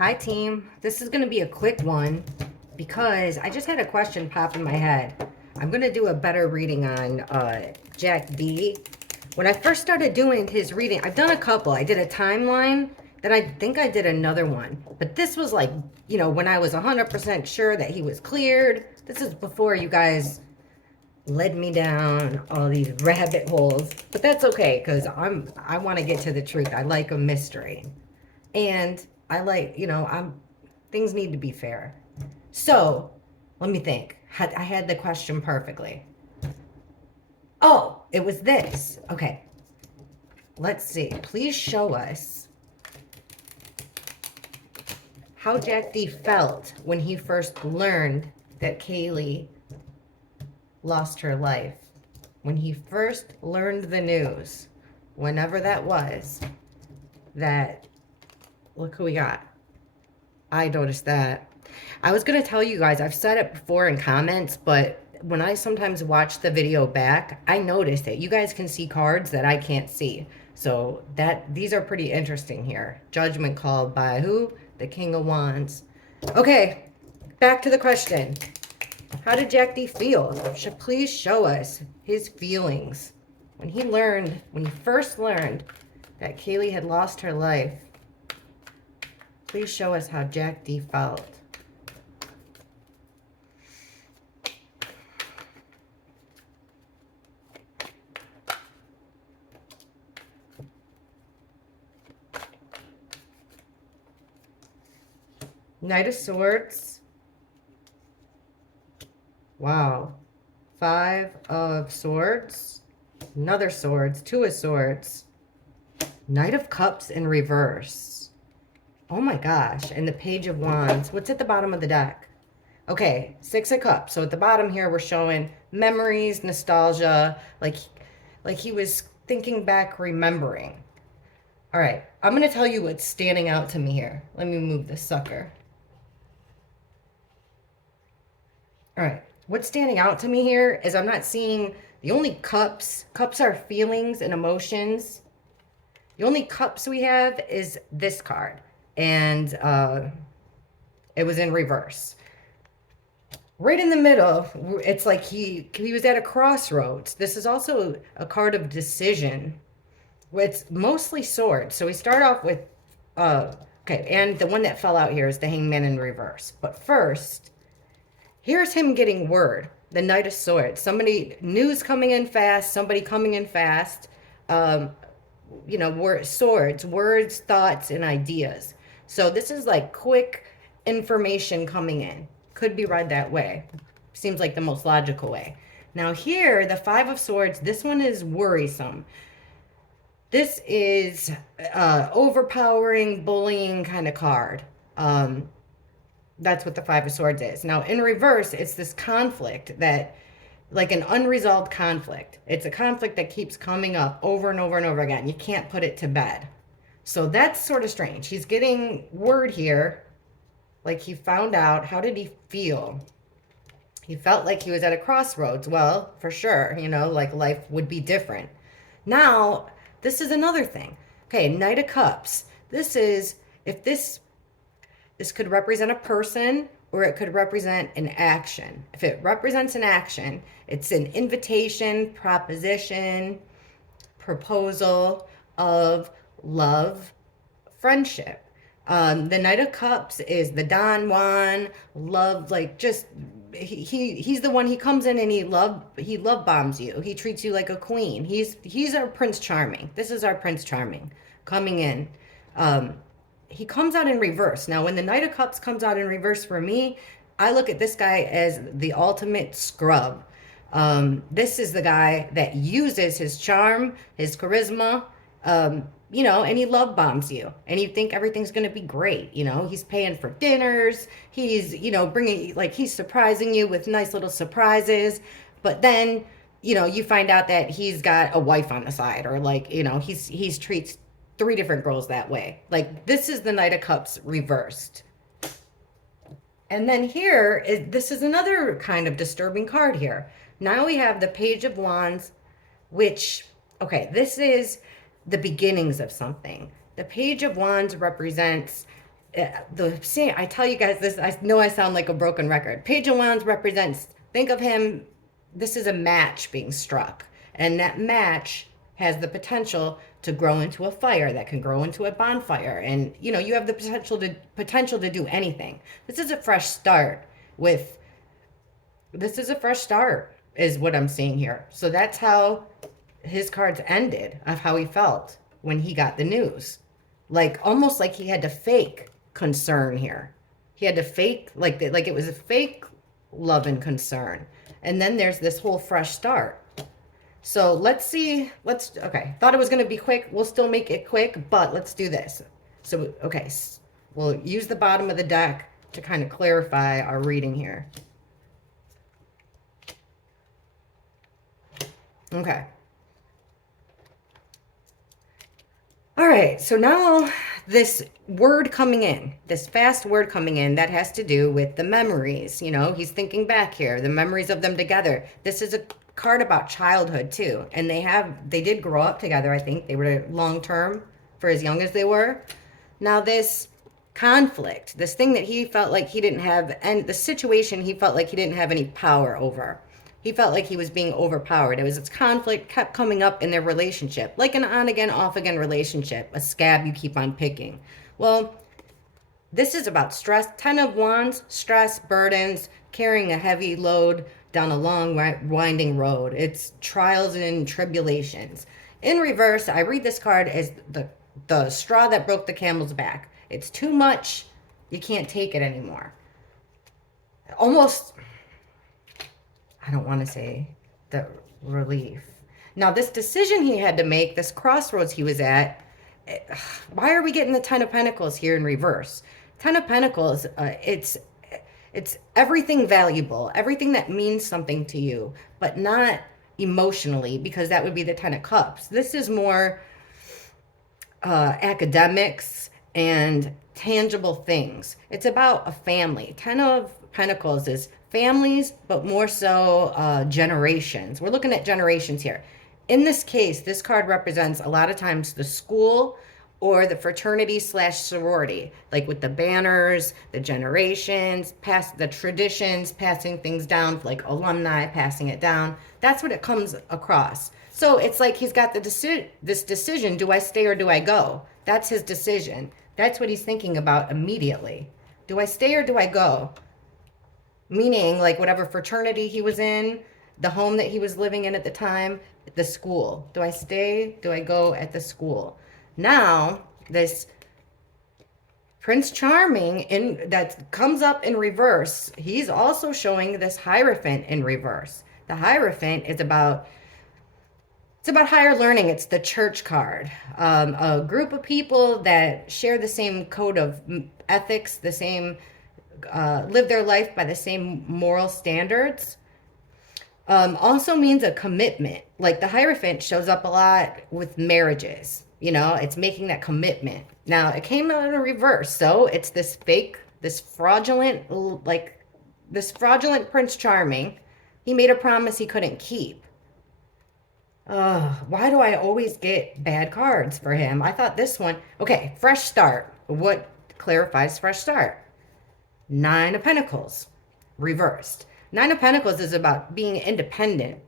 Hi team, this is going to be a quick one because I just had a question pop in my head. I'm going to do a better reading on Jack D. When I first started doing his reading, I've done a couple. I did a timeline, then I think I did another one. But this was like, when I was 100% sure that he was cleared. This is before you guys led me down all these rabbit holes. But that's okay because I want to get to the truth. I like a mystery. And I like, things need to be fair. So let me think. I had the question perfectly. Oh, it was this. Okay. Let's see. Please show us how Jack D felt when he first learned that Kaylee lost her life. When he first learned the news, whenever that was, that, look who we got. I noticed that. I was going to tell you guys, I've said it before in comments, but when I sometimes watch the video back, I noticed that you guys can see cards that I can't see. So these are pretty interesting here. Judgment called by who? The King of Wands. Okay, back to the question. How did Jack D feel? Please show us his feelings when he first learned that Kaylee had lost her life. Please show us how Jack D felt. Knight of Swords. Wow. 5 of Swords. Another Swords. 2 of Swords. Knight of Cups in reverse. Oh my gosh. And the Page of Wands. What's at the bottom of the deck? Okay, 6 of Cups. So at the bottom here, we're showing memories, nostalgia, like he was thinking back, remembering. All right, I'm going to tell you what's standing out to me here. Let me move this sucker. All right, what's standing out to me here is I'm not seeing the only cups. Cups are feelings and emotions. The only cups we have is this card. And it was in reverse. Right in the middle, it's like he was at a crossroads. This is also a card of decision. It's mostly swords. So we start off with, okay, and the one that fell out here is the Hangman in reverse. But first, here's him getting word, the Knight of Swords. News coming in fast, somebody coming in fast. Swords, words, thoughts, and ideas. So this is like quick information coming in. Could be read that way. Seems like the most logical way. Now here, the 5 of Swords, this one is worrisome. This is overpowering, bullying kind of card. That's what the 5 of Swords is. Now in reverse, it's this conflict that, like an unresolved conflict. It's a conflict that keeps coming up over and over and over again. You can't put it to bed. So that's sort of strange. He's getting word here, like he found out. How did he feel? He felt like he was at a crossroads. Well, for sure, like life would be different. Now, this is another thing. Okay, Knight of Cups. This could represent a person, or it could represent an action. If it represents an action, it's an invitation, proposition, proposal of love, friendship. The Knight of Cups is the Don Juan, love, like just, he's the one, he comes in and he love bombs you. He treats you like a queen. He's our Prince Charming. This is our Prince Charming coming in. He comes out in reverse. Now, when the Knight of Cups comes out in reverse for me, I look at this guy as the ultimate scrub. This is the guy that uses his charm, his charisma, and he love bombs you. And you think everything's going to be great. He's paying for dinners. He's, bringing, like, he's surprising you with nice little surprises. But then, you find out that he's got a wife on the side, or like, he's treats 3 different girls that way. Like, this is the Knight of Cups reversed. And then this is another kind of disturbing card here. Now we have the Page of Wands, which, okay, this is the beginnings of something. The Page of Wands represents I tell you guys this, I know I sound like a broken record. Page of Wands represents, think of him, this is a match being struck. And that match has the potential to grow into a fire that can grow into a bonfire. And you know, you have the potential to do anything. This is a fresh start with this is a fresh start is what I'm seeing here. So that's how his cards ended of how he felt when he got the news. Like almost like he had to fake concern here. He had to fake like it was a fake love and concern. And then there's this whole fresh start. So let's see. Okay. Thought it was going to be quick. We'll still make it quick, but let's do this. So, okay. We'll use the bottom of the deck to kind of clarify our reading here. Okay. All right. So now this word coming in, this fast word coming in, that has to do with the memories. You know, he's thinking back here, the memories of them together. This is a card about childhood too, and they did grow up together. I think they were long term for as young as they were. Now this conflict, this thing that he felt like he didn't have, and the situation he felt like he didn't have any power over, he felt like he was being overpowered. It was this conflict kept coming up in their relationship, like an on again off again relationship, a scab you keep on picking. Well, this is about stress. 10 of Wands, stress, burdens, carrying a heavy load down a long winding road. It's trials and tribulations. In reverse, I read this card as the straw that broke the camel's back. It's too much. You can't take it anymore. Almost, I don't want to say the relief. Now, this decision he had to make, this crossroads he was at, why are we getting the 10 of Pentacles here in reverse? 10 of Pentacles, it's everything valuable, everything that means something to you, but not emotionally, because that would be the 10 of Cups. This is more academics and tangible things. It's about a family. 10 of Pentacles is families, but more so generations. We're looking at generations here. In this case, this card represents a lot of times the school or the fraternity slash sorority, like with the banners, the generations, the traditions, passing things down, like alumni passing it down. That's what it comes across. So it's like he's got this decision, do I stay or do I go? That's his decision. That's what he's thinking about immediately. Do I stay or do I go? Meaning like whatever fraternity he was in, the home that he was living in at the time, the school. Do I stay? Do I go at the school? Now, this Prince Charming that comes up in reverse, he's also showing this Hierophant in reverse. The Hierophant is about higher learning. It's the church card. A group of people that share the same code of ethics, the same, live their life by the same moral standards. Also means a commitment. Like the Hierophant shows up a lot with marriages. You know, it's making that commitment. Now, it came out in reverse. So it's this fraudulent Prince Charming. He made a promise he couldn't keep. Why do I always get bad cards for him? I thought this one, okay, fresh start. What clarifies fresh start? 9 of Pentacles, reversed. 9 of Pentacles is about being independent.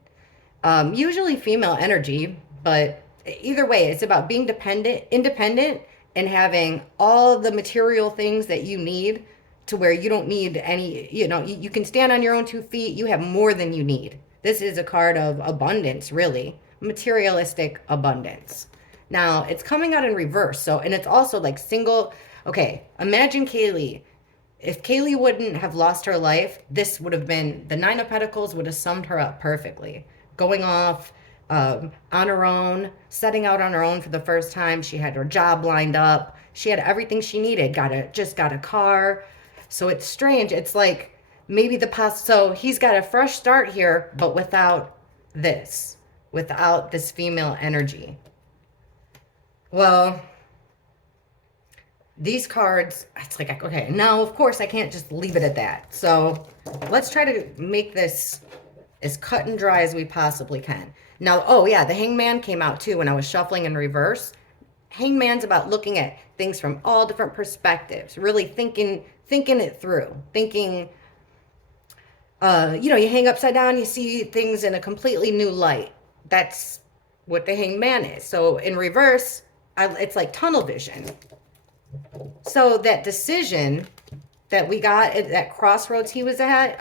Usually female energy, but either way, it's about being independent, and having all the material things that you need to where you don't need any, you can stand on your own 2 feet. You have more than you need. This is a card of abundance, really. Materialistic abundance. Now, it's coming out in reverse. So, and it's also like single. Okay, imagine Kaylee. If Kaylee wouldn't have lost her life, this would have been, the 9 of Pentacles would have summed her up perfectly. Going off on her own, setting out on her own for the first time. She had her job lined up. She had everything she needed. Just got a car. So it's strange. It's like maybe so he's got a fresh start here, but without this female energy. Well, these cards, it's like, okay, now of course I can't just leave it at that. So let's try to make this as cut and dry as we possibly can. Now, oh yeah, the Hangman came out too when I was shuffling in reverse. Hangman's about looking at things from all different perspectives, really thinking it through, thinking. You hang upside down, you see things in a completely new light. That's what the hangman is. So in reverse, it's like tunnel vision. So that decision that we got at that crossroads he was at,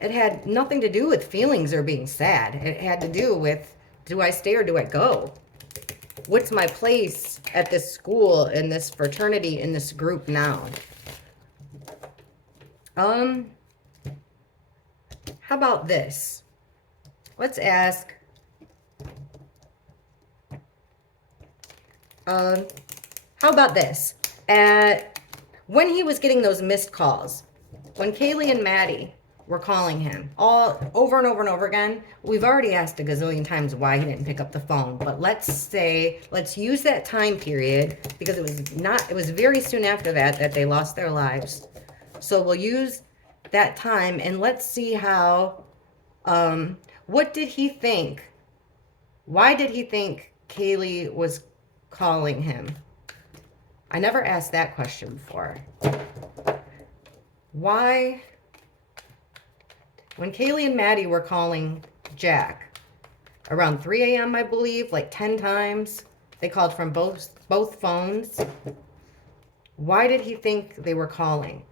it had nothing to do with feelings or being sad. It had to do with, do I stay or do I go? What's my place at this school, in this fraternity, in this group now? How about this? Let's ask, how about this? When he was getting those missed calls, when Kaylee and Maddie were calling him all over and over and over again, we've already asked a gazillion times why he didn't pick up the phone, but let's use that time period, because it was very soon after that they lost their lives. So we'll use that time and let's see how, what did he think? Why did he think Kaylee was calling him? I never asked that question before. Why, when Kaylee and Maddie were calling Jack around 3 a.m., I believe, like 10 times, they called from both phones. Why did he think they were calling?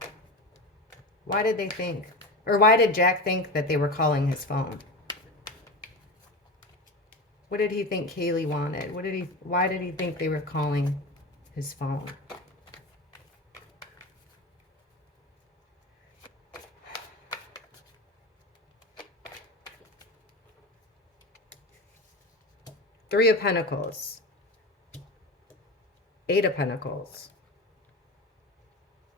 Why did they think, or why did Jack think that they were calling his phone? What did he think Kaylee wanted? Why did he think they were calling his phone? Three of Pentacles, Eight of Pentacles,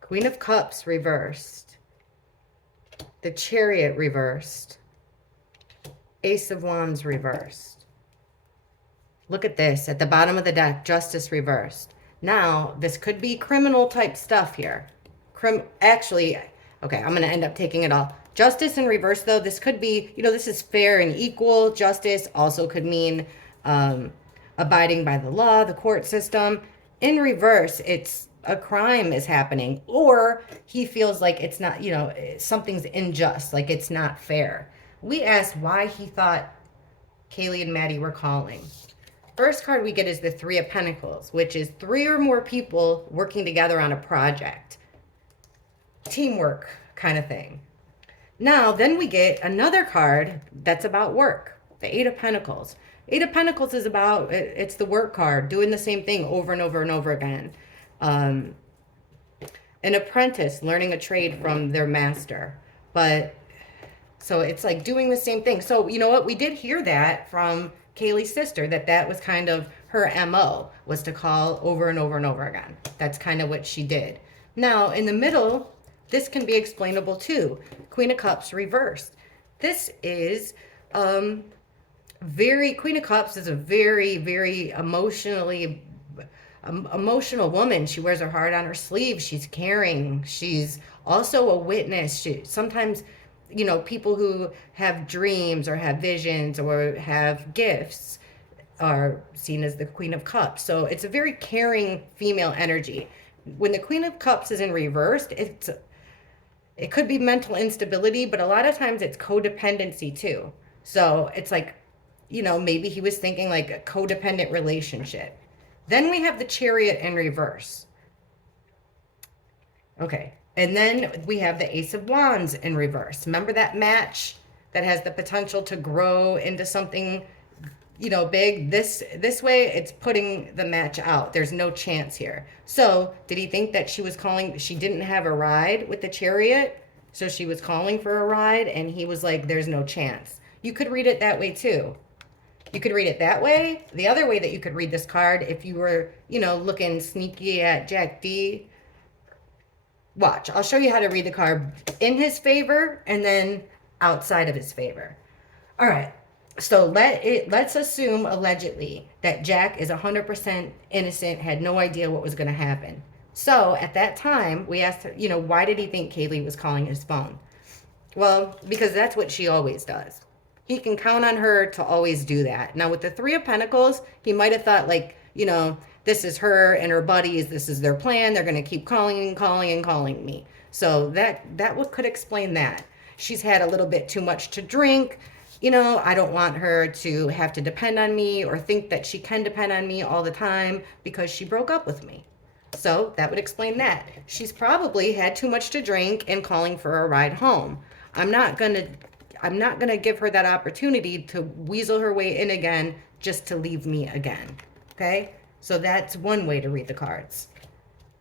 Queen of Cups reversed, the Chariot reversed, Ace of Wands reversed. Look at this, at the bottom of the deck, Justice reversed. Now, this could be criminal type stuff here. Actually, okay, I'm going to end up taking it all. Justice in reverse, though, this could be, this is fair and equal. Justice also could mean abiding by the law, the court system. In reverse, it's a crime is happening, or he feels like it's not, something's unjust, like it's not fair. We asked why he thought Kaylee and Maddie were calling. First card we get is the Three of Pentacles, which is 3 or more people working together on a project. Teamwork kind of thing. Now, then we get another card that's about work, the Eight of Pentacles. Eight of Pentacles is about, it's the work card, doing the same thing over and over and over again. An apprentice learning a trade from their master. But, so it's like doing the same thing. So, you know what? We did hear that from Kaylee's sister, that was kind of her MO, was to call over and over and over again. That's kind of what she did. Now, in the middle, this can be explainable too. Queen of Cups reversed. This is, Queen of Cups is a very, very emotional woman. She wears her heart on her sleeve. She's caring. She's also a witness. Sometimes, people who have dreams or have visions or have gifts are seen as the Queen of Cups. So it's a very caring female energy. When the Queen of Cups is in reversed, it could be mental instability, but a lot of times it's codependency too. So it's like, maybe he was thinking like a codependent relationship. Then we have the Chariot in reverse. Okay. And then we have the Ace of Wands in reverse. Remember that match that has the potential to grow into something, big? This way, it's putting the match out. There's no chance here. So did he think that she didn't have a ride with the Chariot? So she was calling for a ride and he was like, there's no chance. You could read it that way too. You could read it that way. The other way that you could read this card, if you were, looking sneaky at Jack D, watch, I'll show you how to read the card in his favor and then outside of his favor. All right. So let's assume allegedly that Jack is 100% innocent, had no idea what was going to happen. So at that time, we asked, why did he think Kaylee was calling his phone? Well, because that's what she always does. He can count on her to always do that. Now with the Three of Pentacles, he might have thought like, this is her and her buddies. This is their plan. They're going to keep calling and calling and calling me. So that what could explain that. She's had a little bit too much to drink. I don't want her to have to depend on me or think that she can depend on me all the time because she broke up with me. So that would explain that. She's probably had too much to drink and calling for a ride home. I'm not gonna give her that opportunity to weasel her way in again just to leave me again. Okay? So that's one way to read the cards.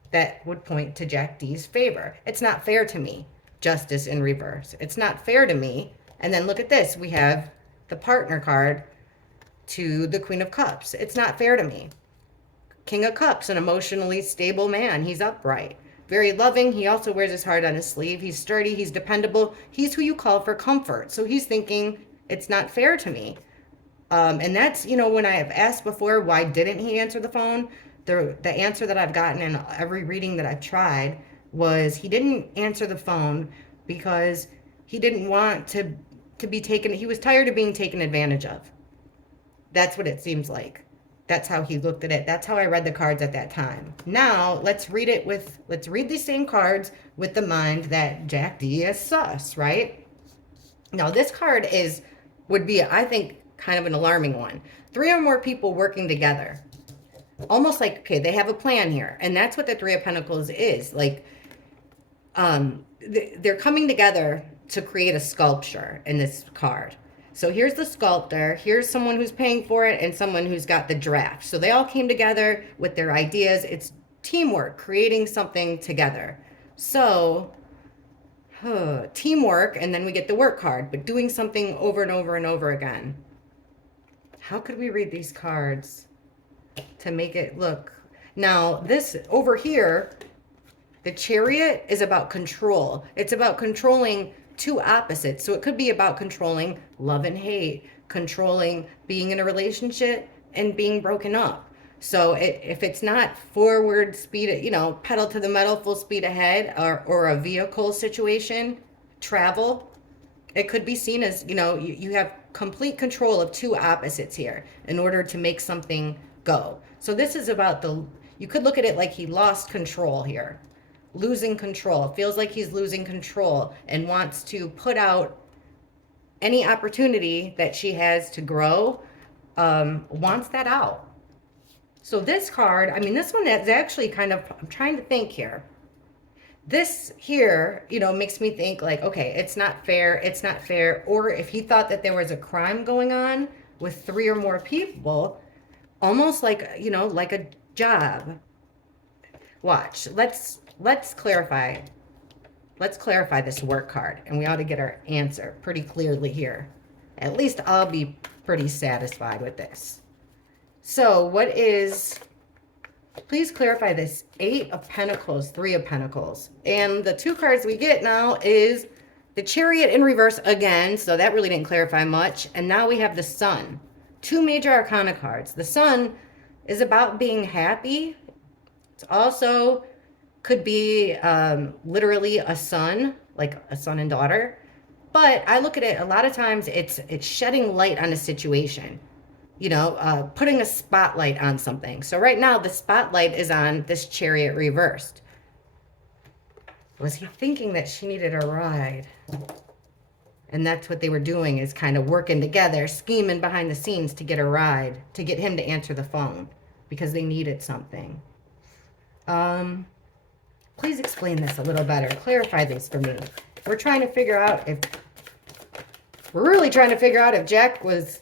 That would point to Jack D's favor. It's not fair to me. Justice in reverse. It's not fair to me. And then look at this. We have the partner card to the Queen of Cups. It's not fair to me. King of Cups, an emotionally stable man. He's upright. Very loving. He also wears his heart on his sleeve. He's sturdy. He's dependable. He's who you call for comfort. So he's thinking, it's not fair to me. And that's, when I have asked before, why didn't he answer the phone? The answer that I've gotten in every reading that I've tried was he didn't answer the phone because he didn't want to be taken. He was tired of being taken advantage of. That's what it seems like. That's how he looked at it. That's how I read the cards at that time. Now let's read these same cards with the mind that Jack D is sus, right? Now this card would be, I think, kind of an alarming one. 3 or more people working together. Almost like, okay, they have a plan here. And that's what the 3 of Pentacles is. Like, they're coming together to create a sculpture in this card. So here's the sculptor, here's someone who's paying for it, and someone who's got the draft. So they all came together with their ideas. It's teamwork, creating something together. So, teamwork, and then we get the work card, but doing something over and over and over again. How could we read these cards to make it look? Now, this over here, the Chariot is about control. It's about controlling 2 opposites. So it could be about controlling love and hate, controlling being in a relationship and being broken up. So if it's not forward speed, pedal to the metal, full speed ahead, or a vehicle situation, travel, it could be seen as, you have complete control of 2 opposites here in order to make something go. So this is about you could look at it like he lost control here. Losing control. Feels like he's losing control and wants to put out any opportunity that she has to grow, wants that out. So this card, this one is actually kind of, I'm trying to think here. This here, makes me think like, okay, it's not fair. Or if he thought that there was a crime going on with 3 or more people, almost like, like a job. Watch, let's clarify this work card, and we ought to get our answer pretty clearly here. At least I'll be pretty satisfied with this. So please clarify this 8 of Pentacles, 3 of Pentacles. And the 2 cards we get now is the Chariot in reverse again, so that really didn't clarify much. And now we have the Sun. 2 major arcana cards. The Sun is about being happy. It's also could be literally a son, like a son and daughter. But I look at it, a lot of times it's shedding light on a situation, putting a spotlight on something. So right now the spotlight is on this Chariot reversed. Was he thinking that she needed a ride? And that's what they were doing, is kind of working together, scheming behind the scenes to get a ride, to get him to answer the phone because they needed something. Please explain this a little better. Clarify this for me. We're really trying to figure out if Jack was,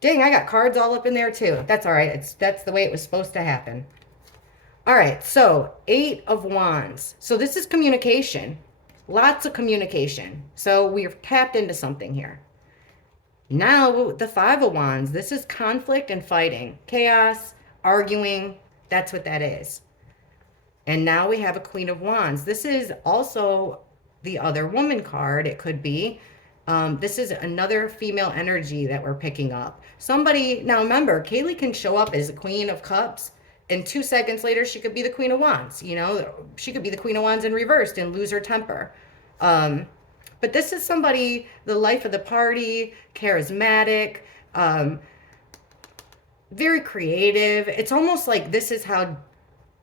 dang, I got cards all up in there too. That's all right. That's the way it was supposed to happen. All right. So 8 of Wands. So this is communication. Lots of communication. So we've tapped into something here. Now the 5 of Wands. This is conflict and fighting. Chaos, arguing. That's what that is. And now we have a Queen of Wands. This is also the other woman card. It could be. This is another female energy that we're picking up. Somebody, now remember, Kaylee can show up as a Queen of Cups, and 2 seconds later, she could be the Queen of Wands. She could be the Queen of Wands in reversed and lose her temper. But this is somebody, the life of the party, charismatic, very creative. It's almost like this is how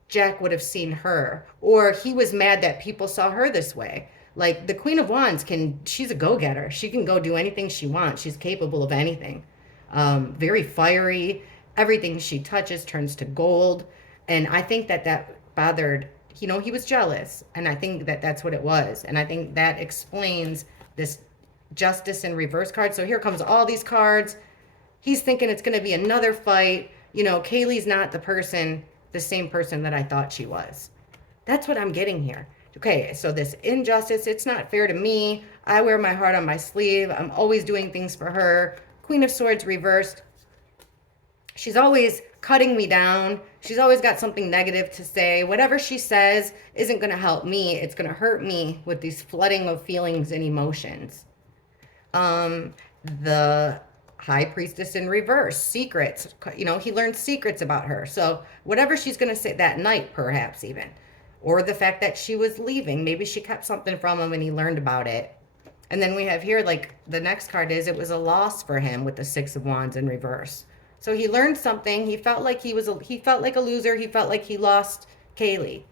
Jack would have seen her, or he was mad that people saw her this way. Like the Queen of Wands she's a go-getter. She can go do anything she wants. She's capable of anything. Very fiery. Everything she touches turns to gold. And I think that bothered, he was jealous. And I think that that's what it was. And I think that explains this Justice in reverse card. So here comes all these cards. He's thinking it's going to be another fight. Kaylee's not the same person that I thought she was. That's what I'm getting here. Okay, so this injustice, it's not fair to me. I wear my heart on my sleeve. I'm always doing things for her. Queen of Swords reversed. She's always cutting me down. She's always got something negative to say. Whatever she says isn't going to help me. It's going to hurt me with these flooding of feelings and emotions. The High Priestess in reverse, secrets. He learned secrets about her. So whatever she's going to say that night, perhaps even. Or the fact that she was leaving. Maybe she kept something from him and he learned about it. And then we have here, like, the next card is it was a loss for him with the Six of Wands in reverse. So he learned something. He felt like he felt like a loser. He felt like he lost Kaylee.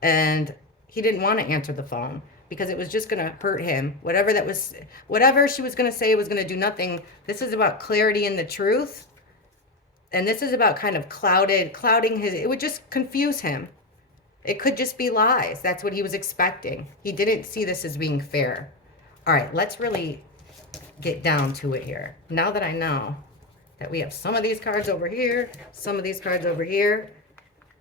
And he didn't want to answer the phone because it was just going to hurt him. Whatever she was going to say was going to do nothing. This is about clarity in the truth. And this is about kind of clouding it would just confuse him. It could just be lies. That's what he was expecting. He didn't see this as being fair. All right, let's really get down to it here. Now that I know that we have some of these cards over here, some of these cards over here,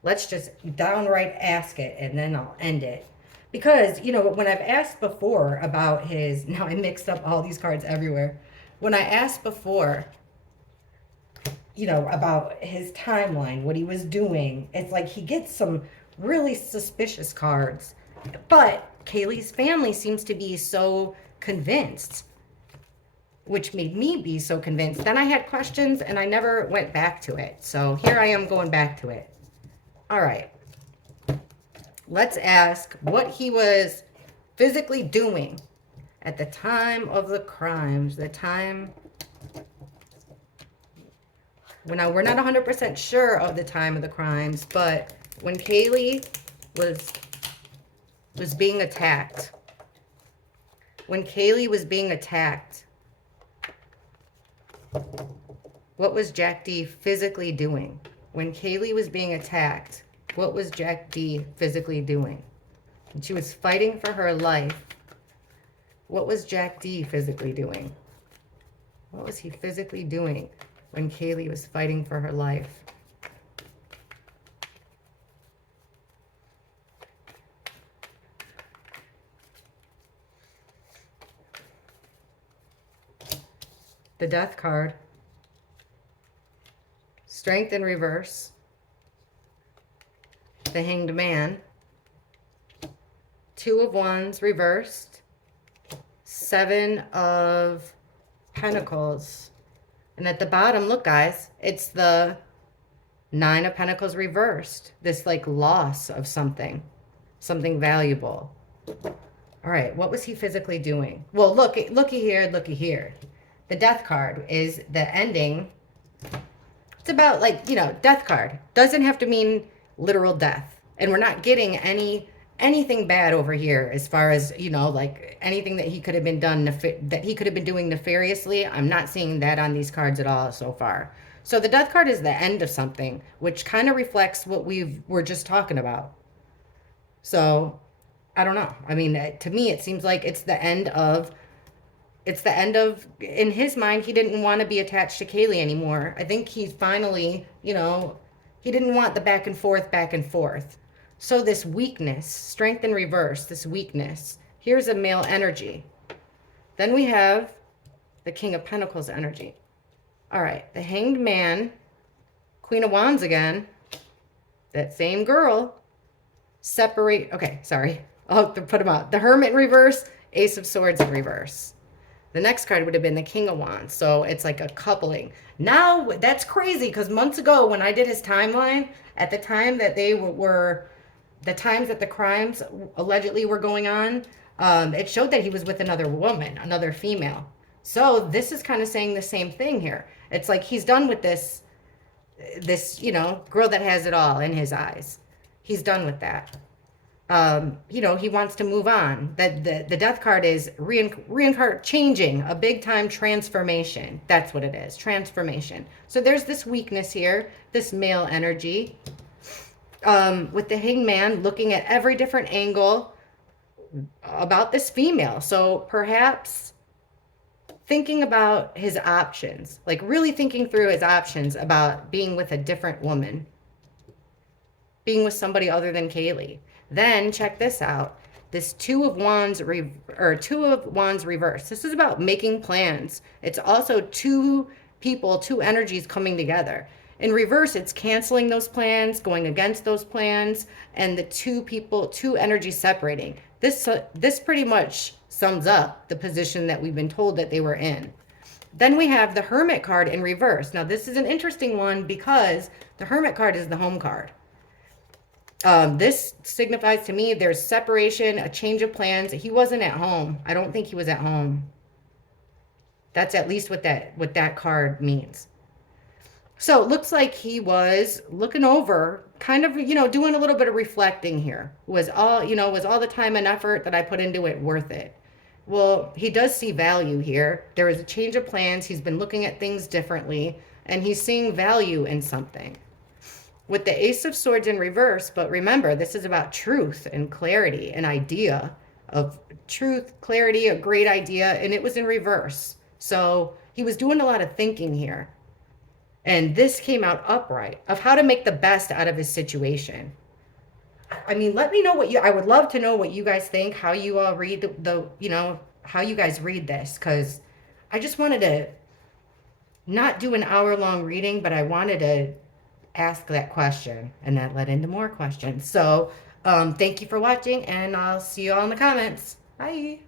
let's just downright ask it, and then I'll end it. Because, when I've asked before about now I mixed up all these cards everywhere. When I asked before, about his timeline, what he was doing, it's like he gets some really suspicious cards. But Kaylee's family seems to be so convinced, which made me be so convinced. Then I had questions and I never went back to it. So here I am going back to it. All right. Let's ask what he was physically doing at the time of the crimes. The time when we're not 100% sure of the time of the crimes, but when Kaylee was being attacked. When Kaylee was being attacked, what was Jack D physically doing? When Kaylee was being attacked, what was Jack D physically doing? When she was fighting for her life, what was Jack D physically doing? What was he physically doing when Kaylee was fighting for her life? The Death card. Strength in reverse. The Hanged Man. Two of Wands reversed. Seven of Pentacles. And at the bottom, look guys, it's the Nine of Pentacles reversed. This like loss of something valuable. All right, what was he physically doing? Well, looky here. The Death card is the ending. It's about like, Death card. Doesn't have to mean literal death. And we're not getting anything bad over here as far as, like anything that he could have been doing nefariously. I'm not seeing that on these cards at all so far. So the Death card is the end of something, which kind of reflects what we're just talking about. So I don't know. I mean, to me, it seems like it's the end of, in his mind, he didn't want to be attached to Kaylee anymore. I think he finally, he didn't want the back and forth. So this weakness, strength in reverse, this weakness, here's a male energy. Then we have the King of Pentacles energy. All right, the Hanged Man, Queen of Wands again, that same girl, I'll have to put them out. The Hermit in reverse, Ace of Swords in reverse. The next card would have been the King of Wands. So it's like a coupling. Now, that's crazy because months ago when I did his timeline, at the time that they were the times that the crimes allegedly were going on, it showed that he was with another woman, another female. So this is kind of saying the same thing here. It's like he's done with this this, girl that has it all in his eyes. He's done with that. He wants to move on. That the death card is reincarnate, changing, a big time transformation. That's what it is, transformation. So there's this weakness here, this male energy, with the hangman looking at every different angle about this female. So perhaps thinking about his options, like really thinking through his options about being with a different woman, being with somebody other than Kaylee. Then check this out. This Two of Wands reverse. This is about making plans. It's also two people, two energies coming together. In reverse, it's canceling those plans, going against those plans, and the two people, two energies separating. This pretty much sums up the position that we've been told that they were in. Then we have the Hermit card in reverse. Now, this is an interesting one because the Hermit card is the home card. This signifies to me there's separation, a change of plans. He wasn't at home. I don't think he was at home. That's at least what that card means. So it looks like he was looking over, kind of, doing a little bit of reflecting here. Was all the time and effort that I put into it worth it? Well, he does see value here. There is a change of plans. He's been looking at things differently, and he's seeing value in something. With the Ace of Swords in reverse, but remember, this is about truth and clarity, an idea of truth, clarity, a great idea, and it was in reverse. So he was doing a lot of thinking here. And this came out upright of how to make the best out of his situation. I mean, let me know I would love to know what you guys think, how you all read how you guys read this, because I just wanted to not do an hour-long reading, but I wanted to ask that question, and that led into more questions. So thank you for watching, and I'll see you all in the comments. Bye.